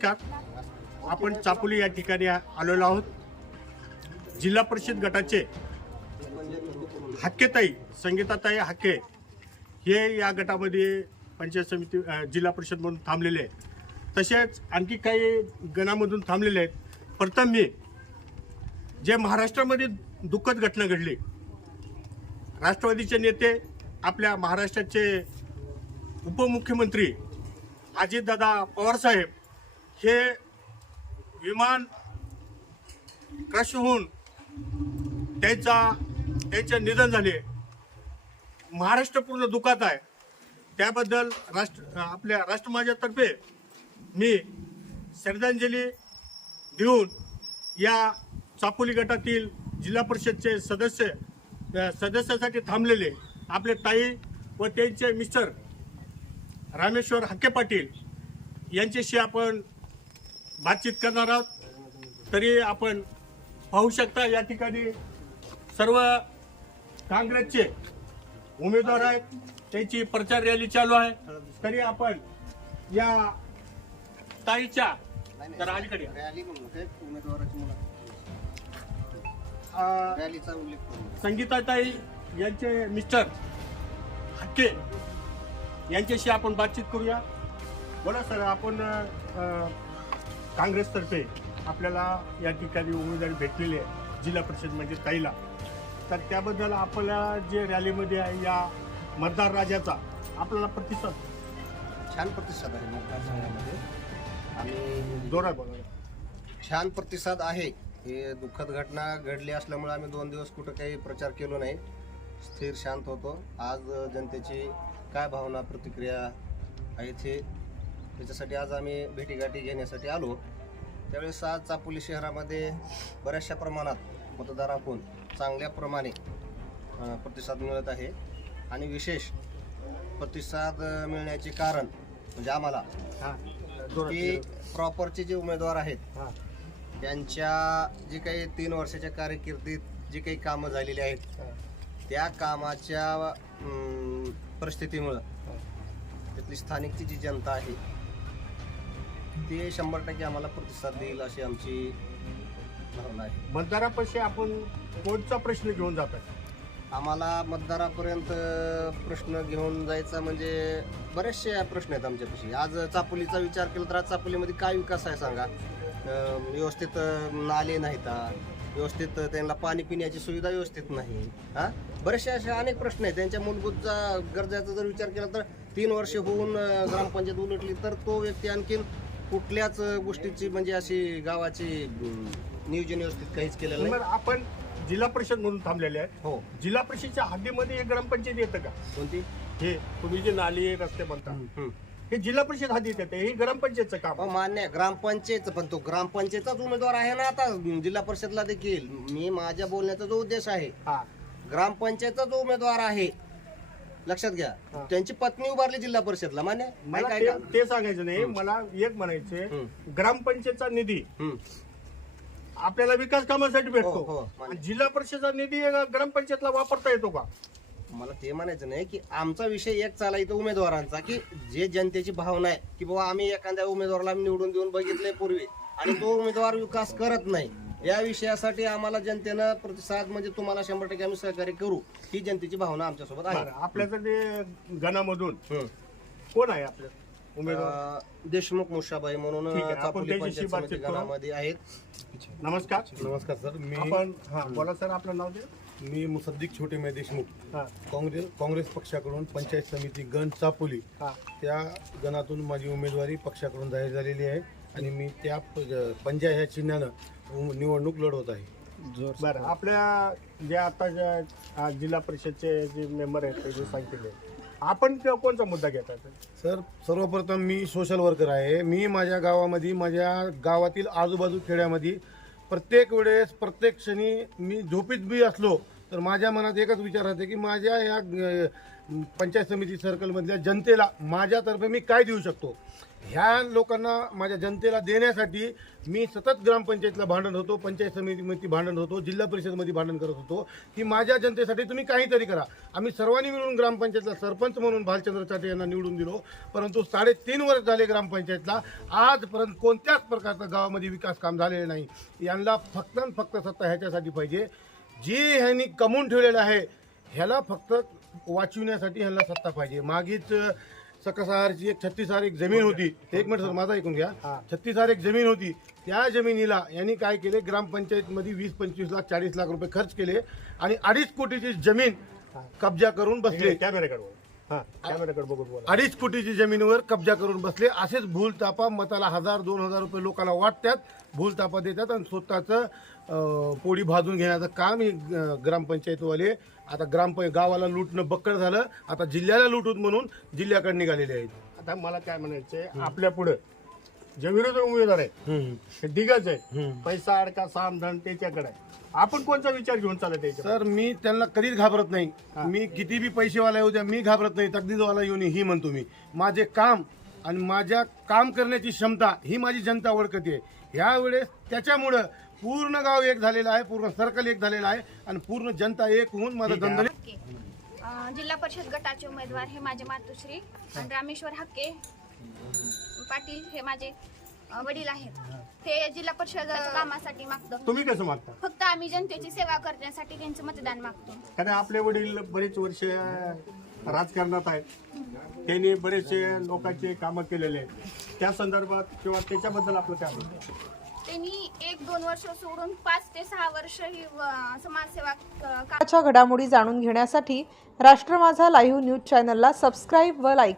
नमस्कार. आपण चापोली या ठिकाणी आलेलो आहोत. जिल्हा परिषद गटाचे हक्केताई संगीताताई हक्के हे या गटामध्ये पंचायत समिती जिल्हा परिषद म्हणून थांबलेले आहेत. तसेच आणखी काही गणामधून थांबलेले आहेत. प्रथम मी जे महाराष्ट्रामध्ये दुःखद घटना घडली. राष्ट्रवादीचे नेते आपल्या महाराष्ट्राचे उपमुख्यमंत्री अजितदादा पवारसाहेब हे विमान क्रश होऊन त्यांचा त्यांचे निधन झाले. महाराष्ट्र पूर्ण दुखात आहे. त्याबद्दल राष्ट्र आपल्या राष्ट्र माझ्यातर्फे मी श्रद्धांजली देऊन या चापोली गटातील जिल्हा परिषदचे सदस्य सदस्यासाठी थांबलेले आपले ताई व त्यांचे मिस्टर रामेश्वर हक्के पाटील यांच्याशी आपण बातचीत करणार आहोत. तरी आपण पाहू शकता या ठिकाणी सर्व काँग्रेसचे उमेदवार आहेत. त्यांची प्रचार रॅली चालू आहे. तरी आपण या ताईच्या तर अलीकडे या. रॅली म्हणून ते उमेदवाराची मुलं अ, रॅलीचा उल्लेख करून. संगीताताई यांचे मिस्टर हक्के यांच्याशी आपण बातचीत करूया. बोला सर आपण काँग्रेसतर्फे आपल्याला या ठिकाणी उमेदवारी भेटलेली आहे जिल्हा परिषद म्हणजे ताईला. तर त्याबद्दल आपल्याला जे रॅलीमध्ये आहे या मतदार राजाचा आपल्याला प्रतिसाद? छान प्रतिसाद आहे मतदारसंघामध्ये आणि जोरात बोला छान प्रतिसाद आहे. हे दुःखद घटना घडली असल्यामुळे आम्ही दोन दिवस कुठं काही प्रचार केलो नाही. स्थिर शांत होतो. आज जनतेची काय भावना प्रतिक्रिया आहेत हे त्याच्यासाठी आज आम्ही भेटीगाठी घेण्यासाठी आलो. त्यावेळेस आज चापोली शहरामध्ये बऱ्याचशा प्रमाणात मतदारांकडून चांगल्या प्रमाणे प्रतिसाद मिळत आहे. आणि विशेष प्रतिसाद मिळण्याचे कारण म्हणजे आम्हाला की प्रॉपरचे जे उमेदवार आहेत हा. त्यांच्या जे काही तीन वर्षाच्या कारकिर्दीत जी काही कामं झालेली आहेत. त्या कामाच्या परिस्थितीमुळं तिथली स्थानिकची जी जनता आहे ती शंभर टक्के आम्हाला प्रतिसाद देईल अशी आमची भावना आहे. मतदारापाशी आपण कोणता प्रश्न घेऊन जात आहे? आम्हाला मतदारापर्यंत प्रश्न घेऊन जायचा म्हणजे बरेचसे प्रश्न आहेत आमच्यापाशी. आज चापोलीचा विचार केला तर आज चापोलीमध्ये काय विकास आहे सांगा? अं, व्यवस्थित अं, नाले नाहीत. व्यवस्थित त्यांना पाणी पिण्याची सुविधा व्यवस्थित नाही. हा? बरेचसे असे अनेक प्रश्न आहेत. त्यांच्या मूलभूत जा- गरजाचा जर विचार केला तर तीन वर्ष होऊन अं, ग्रामपंचायत उलटली तर तो व्यक्ती आणखीन कुठल्याच गोष्टीची म्हणजे अशी गावाची नियोजन व्यवस्थित काहीच केलेलं नाही. आपण जिल्हा परिषद म्हणून थांबलेले आहे हो. जिल्हा परिषदच्या हद्दीमध्ये हे ग्रामपंचायत येतं का? कोणती? हे तुम्ही जे नाली रस्ते हम्म. हे जिल्हा परिषद हद्दीत येते. हे ग्रामपंचायतचं काम. मान्य आहे. ग्रामपंचायतचं पण तो ग्रामपंचायतचाच उमेदवार आहे ना आता. जिल्हा परिषदला देखील. मी माझ्या बोलण्याचा जो उद्देश आहे हा. ग्रामपंचायतचा जो उमेदवार आहे लक्षात घ्या हा. त्यांची पत्नी उभारली जिल्हा परिषदला मान्य आहे? मला काय ते सांगायचं नाही मला एक म्हणायचे हम्म. ग्रामपंचायतचा निधी हम्म. आपल्याला विकास कामासाठी हो, भेटतो हो. आणि जिल्हा परिषदचा निधी अ, ग्रामपंचायतला वापरता येतो का मला ते म्हणायचं नाही की आमचा विषय एक चाला इथं उमेदवारांचा की जे जनतेची भावना आहे की बाबा आम्ही एखाद्या उमेदवाराला निवडून देऊन बघितलंय पूर्वी आणि तो उमेदवार विकास करत नाही या विषयासाठी आम्हाला जनतेनं प्रतिसाद म्हणजे तुम्हाला शंभर टक्के आम्ही सहकार्य करू ही जनतेची भावना आमच्यासोबत आहे. आपल्याकडे गणामधून. कोण आहे आपल्या उमेदवार? अं, देशमुख मुशाबाई म्हणून ठीक आहे, आपण चापोली त्यांच्याशी पंचायत बातचीत समिती करू. गणामध्ये आहेत. नमस्कार. नमस्कार सर. मी आपण हा बोला सर आपलं नाव दे मी मुसद्दिक छोटेमे देशमुख. हा. काँग्रेस काँग्रेस पक्षाकडून पंचायत समिती गण चापोली हा. त्या गणातून माझी उमेदवारी पक्षाकडून जाहीर झालेली आहे. आणि मी त्या प- पंजा ह्या चिन्हानं निवडणूक लढवत आहे. बरं आपल्या जे आता ज्या आ, जिल्हा परिषदचे जे मेंबर आहेत ते जे सांगितले आपण क- कोणता मुद्दा घेतात सर सर्वप्रथम मी सोशल वर्कर आहे. मी माझ्या गावामध्ये माझ्या गावातील आजूबाजू खेड्यामध्ये प्रत्येक वेळेस प्रत्येक क्षणी मी झोपीत बी असलो तर माझ्या मनात एकच विचार राहते की माझ्या या अ, पंचायत समिती सर्कलमधल्या जनतेला माझ्यातर्फे मी काय देऊ शकतो? ह्या लोकांना माझ्या जनतेला देण्यासाठी मी सतत ग्रामपंचायतला भांडण होतो पंचायत समितीमध्ये भांडण होतो जिल्हा परिषदमध्ये भांडण करत होतो. की माझ्या जनतेसाठी तुम्ही काहीतरी करा. आम्ही सर्वांनी मिळून ग्रामपंचायतला सरपंच म्हणून भालचंद्र चाटे यांना निवडून दिलो. परंतु साडेतीन वर्ष झाले ग्रामपंचायतला. आजपर्यंत कोणत्याच प्रकारचा गावामध्ये विकास काम झालेलं नाही. यांना फक्त आणि फक्त सत्ता ह्याच्यासाठी पाहिजे. जी ह्यांनी कमवून ठेवलेलं आहे ह्याला फक्त वाचविण्यासाठी ह्याला सत्ता पाहिजे. मागीच सकसारची एक छत्तीस एक जमीन होती. एक मिनिट सर माझा ऐकून घ्या. छत्तीस एक जमीन होती. त्या जमिनीला यांनी काय केले? ग्रामपंचायतमध्ये वीस पंचवीस लाख चाळीस लाख रुपये खर्च केले आणि अडीच कोटीची जमीन कब्जा करून बसले. हा अडीच कोटीची जमिनीवर कब्जा करून बसले. असेच भूलतापा मताला हजार दोन हजार रुपये लोकांना वाटतात. भूलतापा देतात आणि स्वतःचं पोळी भाजून घेण्याचं काम हे ग्रामपंचायतवाले आता ग्रामप गावाला लुटणं बक्कळ झालं. आता जिल्ह्याला लुटूत म्हणून जिल्ह्याकडे निघालेले आहेत. आता मला काय म्हणायचंय आपल्या पुढे जे विरोधी उमेदवार आहे दिग्गज आहे पैसा अडका साम धन त्याच्याकडे आहे. आपण कोणता विचार घेऊन चालत त्याच्या सर मी त्यांना कधीच घाबरत नाही. मी किती बी पैसेवाला येऊ द्या मी घाबरत नाही. तकदीदवाला येऊन ही म्हणतो मी. माझे काम आणि माझ्या काम करण्याची क्षमता ही माझी जनता ओळखते. यावेळेस त्याच्यामुळं पूर्ण गाव एक झालेलं आहे पूर्ण सर्कल एक झालेलं आहे आणि पूर्ण जनता एक होऊन माझा अं, जिल्हा परिषद गटाचे उमेदवार हे माझे मातोश्री आणि रामेश्वर हक्के पाटील हे माझे वडील आहेत. हे जिल्हा परिषद कामासाठी मागतो. तुम्ही कसं मागता? फक्त आम्ही जनतेची सेवा करण्यासाठी त्यांचं मतदान मागतो. कारण आपले वडील बरेच वर्ष राजकारणात आहेत. त्यांनी बरेचसे लोकांचे कामं केलेले आहेत. त्या संदर्भात किंवा त्याच्याबद्दल आपलं काय? त्यांनी एक दोन वर्ष सोडून पाच ते सहा वर्ष ही समाजसेवा घडामोडी जाणून घेण्यासाठी राष्ट्र माझा लाईव्ह न्यूज चॅनलला सबस्क्राईब व लाईक